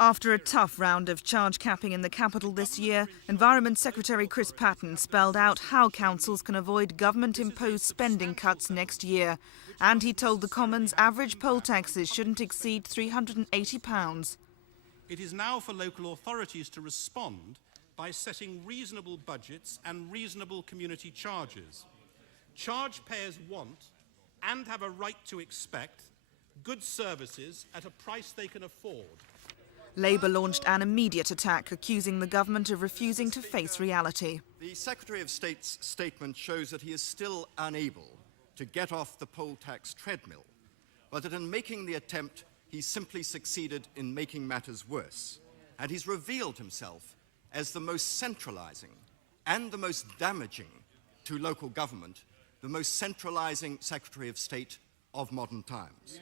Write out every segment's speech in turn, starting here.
After a tough round of charge capping in the capital this year, Environment Secretary Chris Patten spelled out how councils can avoid government-imposed spending cuts next year. And he told the Commons average poll taxes shouldn't exceed £380. It is now for local authorities to respond by setting reasonable budgets and reasonable community charges. Charge payers want and have a right to expect good services at a price they can afford. Labour launched an immediate attack, accusing the government of refusing to face reality. The Secretary of State's statement shows that he is still unable to get off the poll tax treadmill, but that in making the attempt, he simply succeeded in making matters worse. And he's revealed himself as the most centralising and the most damaging to local government, the most centralising Secretary of State of modern times.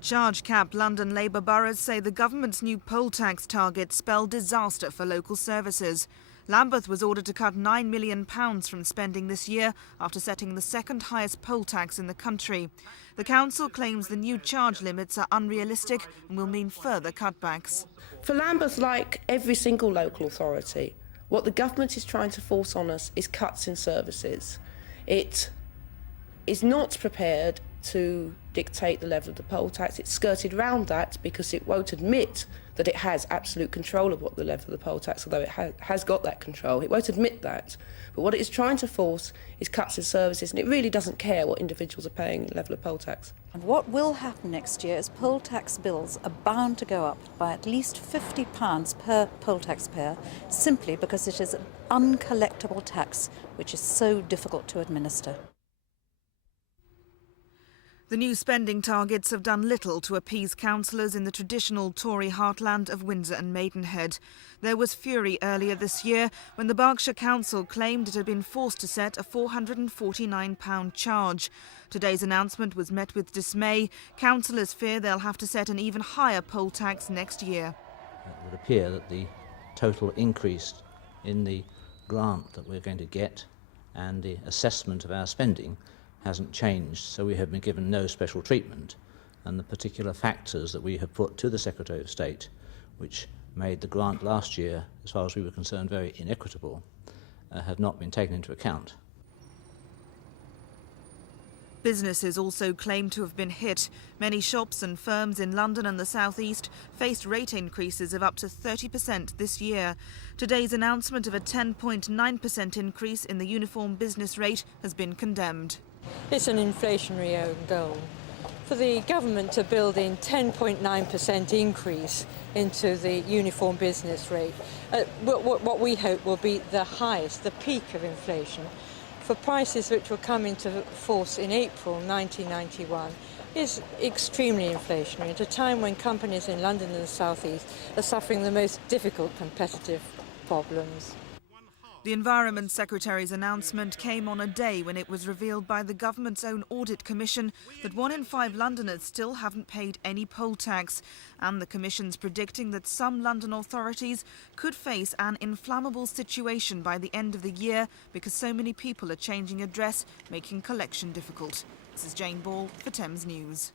Charge-capped London Labour boroughs say the government's new poll tax targets spell disaster for local services. Lambeth was ordered to cut £9 million from spending this year after setting the second highest poll tax in the country. The council claims the new charge limits are unrealistic and will mean further cutbacks. For Lambeth, like every single local authority, what the government is trying to force on us is cuts in services. It is not prepared to dictate the level of the poll tax. It's skirted round that because it won't admit that it has absolute control of what the level of the poll tax, although it has got that control. It won't admit that. But what it is trying to force is cuts in services, and it really doesn't care what individuals are paying the level of poll tax. And what will happen next year is poll tax bills are bound to go up by at least £50 per poll taxpayer, simply because it is an uncollectible tax which is so difficult to administer. The new spending targets have done little to appease councillors in the traditional Tory heartland of Windsor and Maidenhead. There was fury earlier this year when the Berkshire Council claimed it had been forced to set a £449 charge. Today's announcement was met with dismay. Councillors fear they'll have to set an even higher poll tax next year. It would appear that the total increase in the grant that we're going to get and the assessment of our spending hasn't changed, so we have been given no special treatment, and the particular factors that we have put to the Secretary of State, which made the grant last year, as far as we were concerned, very inequitable, have not been taken into account. Businesses also claim to have been hit. Many shops and firms in London and the South East faced rate increases of up to 30% this year. Today's announcement of a 10.9% increase in the uniform business rate has been condemned. It's an inflationary own goal. For the government to build in 10.9% increase into the uniform business rate, what we hope will be the highest, the peak of inflation, for prices which will come into force in April 1991, is extremely inflationary at a time when companies in London and the South East are suffering the most difficult competitive problems. The Environment Secretary's announcement came on a day when it was revealed by the government's own audit commission that 1 in 5 Londoners still haven't paid any poll tax, and the commission's predicting that some London authorities could face an inflammable situation by the end of the year because so many people are changing address, making collection difficult. This is Jane Ball for Thames News.